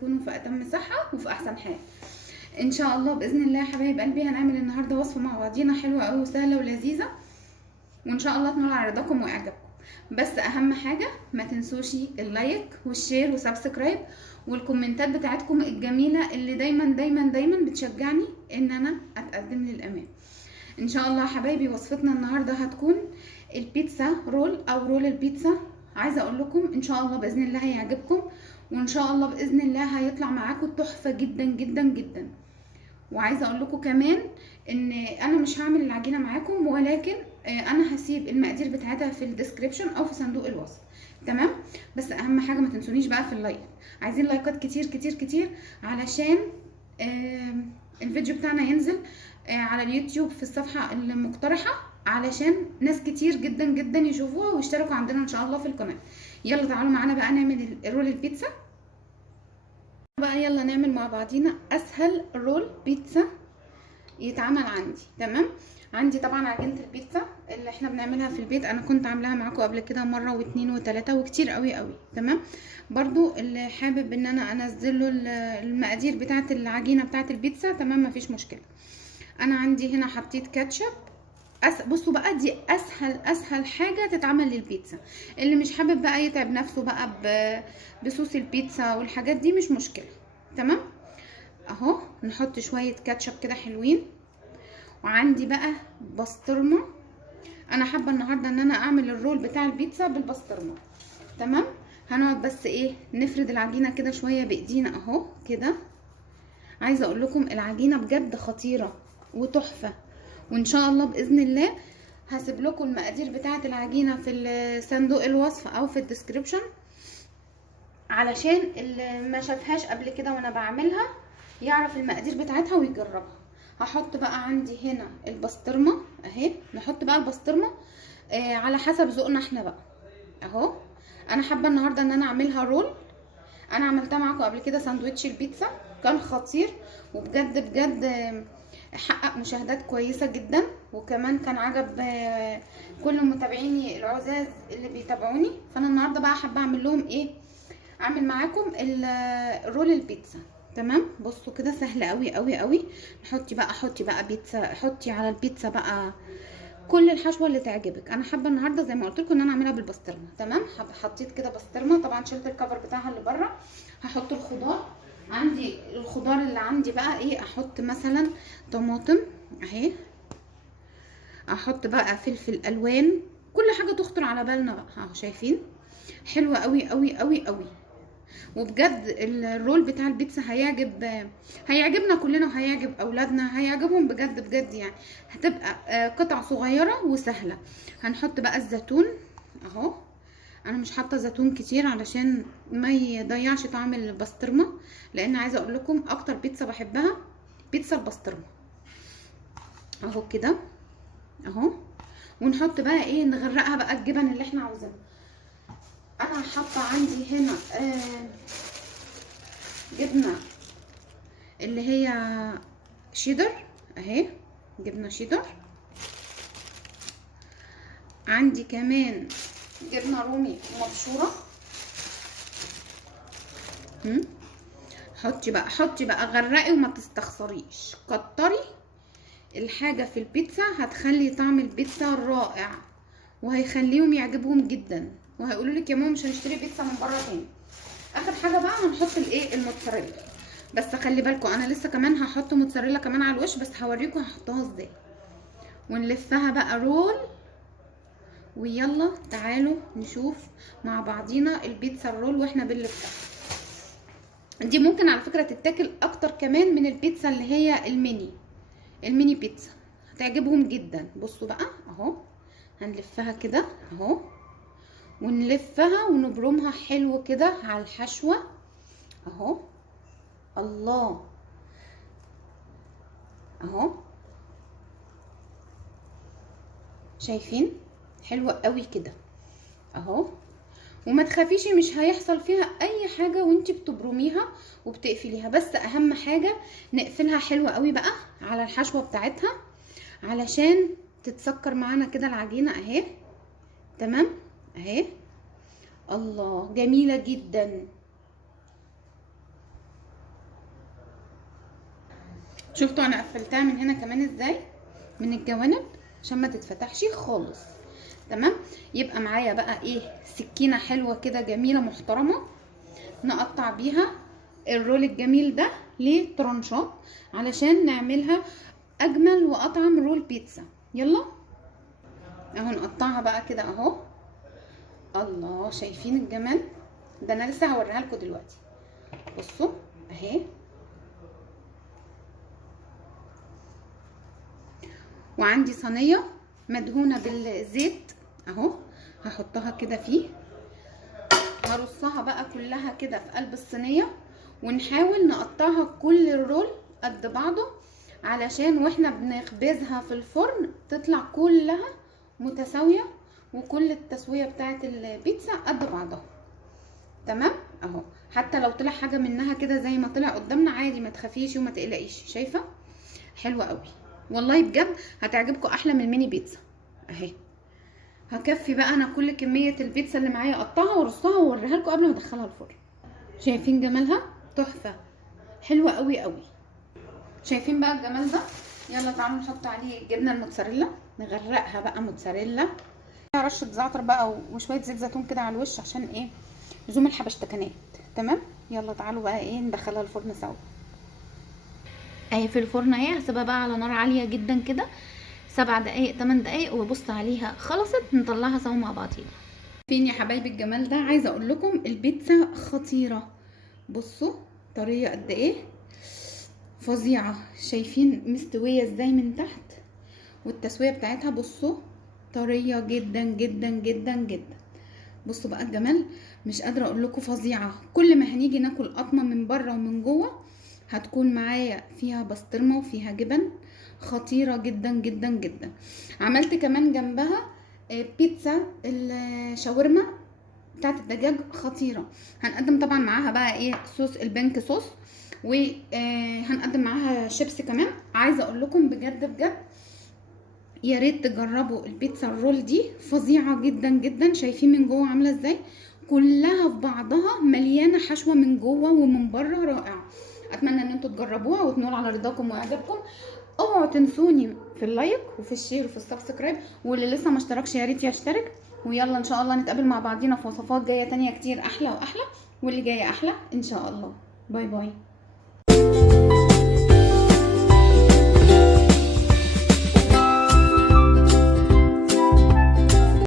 تكونوا في اتم صحه وفي احسن حال ان شاء الله باذن الله. يا حبايب قلبي هنعمل النهارده وصفه مع بعضينا حلوه قوي وسهله ولذيذه، وان شاء الله تنول على رضاكم واعجابكم. بس اهم حاجه ما تنسوش اللايك والشير وسبسكرايب والكومنتات بتاعتكم الجميله اللي دايما دايما دايما بتشجعني ان انا اتقدم للامام. ان شاء الله يا حبايبي وصفتنا النهارده هتكون البيتزا رول او رول البيتزا. عايزه اقول لكم ان شاء الله باذن الله هيعجبكم، وان شاء الله باذن الله هيطلع معاكم تحفه جدا جدا جدا. وعايزه اقول لكم كمان ان انا مش هعمل العجينه معاكم، ولكن انا هسيب المقادير بتاعتها في الديسكريبشن او في صندوق الوصف. تمام. بس اهم حاجه ما تنسونيش بقى في اللايك، عايزين لايكات كتير كتير كتير علشان الفيديو بتاعنا ينزل على اليوتيوب في الصفحه المقترحه، علشان ناس كتير جدا جدا يشوفوها ويشتركوا عندنا ان شاء الله في القناه. يلا تعالوا معانا بقى نعمل رول البيتزا بقى. يلا نعمل مع بعضينا اسهل رول بيتزا يتعمل عندي. تمام. عندي طبعا عجينه البيتزا اللي احنا بنعملها في البيت، انا كنت عاملاها معاكم قبل كده مره واثنين وثلاثه وكتير قوي قوي. تمام. برضو اللي حابب ان انا انزل له المقادير بتاعه العجينه بتاعه البيتزا تمام مفيش مشكله. انا عندي هنا حطيت كاتشب. بصوا بقى دي اسهل حاجه تتعمل للبيتزا. اللي مش حابب بقى يتعب نفسه بقى بصوص البيتزا والحاجات دي مش مشكله. تمام. اهو نحط شويه كاتشب كده حلوين. وعندي بقى بسطرمه، انا حابه النهارده ان انا اعمل الرول بتاع البيتزا بالبسطرمه. تمام. هنقعد بس ايه نفرد العجينه كده شويه بايدينا اهو كده. عايزه اقول لكم العجينه بجد خطيره وتحفه، وان شاء الله باذن الله هسيب لكم المقادير بتاعه العجينه في صندوق الوصف او في الديسكريبشن، علشان اللي ما شافهاش قبل كده وانا بعملها يعرف المقادير بتاعتها ويجربها. هحط بقى عندي هنا البسطرمه اهي. نحط بقى البسطرمه على حسب ذوقنا احنا بقى اهو. انا حابه النهارده ان انا اعملها رول. انا عملتها معاكم قبل كده ساندوتش البيتزا كان خطير، وبجد بجد حقق مشاهدات كويسه جدا، وكمان كان عجب كل متابعيني العزاز اللي بيتابعوني. فانا النهارده بقى حابه اعمل لهم ايه، اعمل معاكم الرول البيتزا. تمام. بصوا كده سهل قوي قوي قوي. حطي بقى بيتزا، حطي على البيتزا بقى كل الحشوه اللي تعجبك. انا حابه النهارده زي ما قلت لكم ان انا اعملها بالبسطرمه. تمام. حطيت كده بسطرمه، طبعا شلت الكفر بتاعها اللي بره. هحط الخضار عندي، الخضار اللي عندي بقى ايه، احط مثلا طماطم اهي، احط بقى فلفل الوان، كل حاجه تخطر على بالنا بقى اهو. شايفين حلوه قوي قوي قوي قوي. وبجد الرول بتاع البيتزا هيعجبنا كلنا وهيعجب اولادنا، هيعجبهم بجد بجد يعني. هتبقى قطع صغيره وسهله. هنحط بقى الزيتون اهو. انا مش حاطه زيتون كتير علشان ما يضيعش طعم البسطرمه، لان عايزه اقول لكم اكتر بيتزا بحبها بيتزا البسطرمه اهو كده اهو. ونحط بقى ايه، نغرقها بقى الجبن اللي احنا عاوزينها. انا حاطه عندي هنا جبنه اللي هي شيدر اهي، جبنه شيدر. عندي كمان جبنه رومي مبشوره. حطي بقى غرقي وما تستخسريش، كتري الحاجه في البيتزا هتخلي طعم البيتزا رائع، وهيخليهم يعجبهم جدا، وهيقولوا لك يا ماما مش هنشتري بيتزا من بره تاني. اخر حاجه بقى هنحط الايه، الموتزاريلا. بس خلي بالكم انا لسه كمان هحط موتزاريلا كمان على الوش، بس هوريكم هحطها ازاي. ونلفها بقى رول. ويلا تعالوا نشوف مع بعضينا البيتزا الرول واحنا بنلفها. دي ممكن على فكره تتاكل اكتر كمان من البيتزا اللي هي الميني بيتزا، هتعجبهم جدا. بصوا بقى اهو، هنلفها كده اهو، ونلفها ونبرمها حلو كده على الحشوه اهو. الله اهو. شايفين حلوه قوي كده اهو. وما تخافيش مش هيحصل فيها اي حاجه وانتي بتبرميها وبتقفليها، بس اهم حاجه نقفلها حلوه قوي بقى على الحشوه بتاعتها علشان تتسكر معانا كده العجينه اهي. تمام اهي. الله جميله جدا. شفتوا انا قفلتها من هنا كمان ازاي، من الجوانب عشان ما تتفتحش خالص. تمام. يبقى معايا بقى ايه، سكينه حلوه كده جميله محترمه، نقطع بيها الرول الجميل ده لترانشات علشان نعملها اجمل واطعم رول بيتزا. يلا اهو نقطعها بقى كده اهو. الله، شايفين الجمال ده؟ انا لسه هوريها لكم دلوقتي. بصوا اهي، وعندي صينيه مدهونه بالزيت اهو، هحطها كده فيه، هرصها بقى كلها كده في قلب الصينيه، ونحاول نقطعها كل الرول قد بعضه علشان واحنا بنخبزها في الفرن تطلع كلها متساويه، وكل التسويه بتاعت البيتزا قد بعضها. تمام اهو. حتى لو طلع حاجه منها كده زي ما طلع قدامنا عادي، ما تخافيش وما تقلقيش. شايفه؟ حلوه قوي والله بجد، هتعجبكم احلى من الميني بيتزا اهي. هكفي بقى انا كل كميه البيتزا اللي معايا، اقطعها وارصها واوريها لكم قبل ما ادخلها الفرن. شايفين جمالها؟ تحفه، حلوه قوي قوي. شايفين بقى الجمال ده؟ يلا تعالوا نحط عليه الجبنه الموتزاريلا، نغرقها بقى موتزاريلا، رشه زعتر بقى وشويه زيت زيتون كده على الوش عشان ايه، لزوم الحبشتكنات. تمام. يلا تعالوا بقى ايه ندخلها الفرن سوا. اهي في الفرن اهي، هسيبها بقى على نار عاليه جدا كده 7 دقايق 8 دقايق، وبص عليها خلصت، نطلعها سوا مع بعضينا. فين يا حبايبي الجمال ده؟ عايزه اقول لكم البيتزا خطيره. بصوا طريه قد ايه، فظيعه. شايفين مستويه ازاي من تحت، والتسويه بتاعتها بصوا طريه جدا جدا جدا جدا. بصوا بقى الجمال، مش قادره اقول لكم فظيعه. كل ما هنيجي ناكل قطمه من بره ومن جوه هتكون معايا فيها بسطرمه وفيها جبن، خطيره جدا جدا جدا. عملت كمان جنبها بيتزا الشاورما بتاعت الدجاج، خطيره. هنقدم طبعا معاها بقى ايه، صوص البنك صوص، وهنقدم معاها شيبسي كمان. عايزه اقول لكم بجد بجد يا ريت تجربوا البيتزا الرول دي، فظيعه جدا جدا. شايفين من جوه عامله ازاي، كلها في بعضها مليانه حشوه من جوه ومن بره، رائعه. اتمنى ان انتوا تجربوها وتنولوا على رضاكم واعجابكم. اوعوا تنسوني في اللايك وفي الشير وفي السبسكرايب، واللي لسه ما اشتركش يا ريت يشترك. ويلا ان شاء الله نتقابل مع بعضينا في وصفات جايه تانية كتير احلى واحلى، واللي جايه احلى ان شاء الله. باي باي.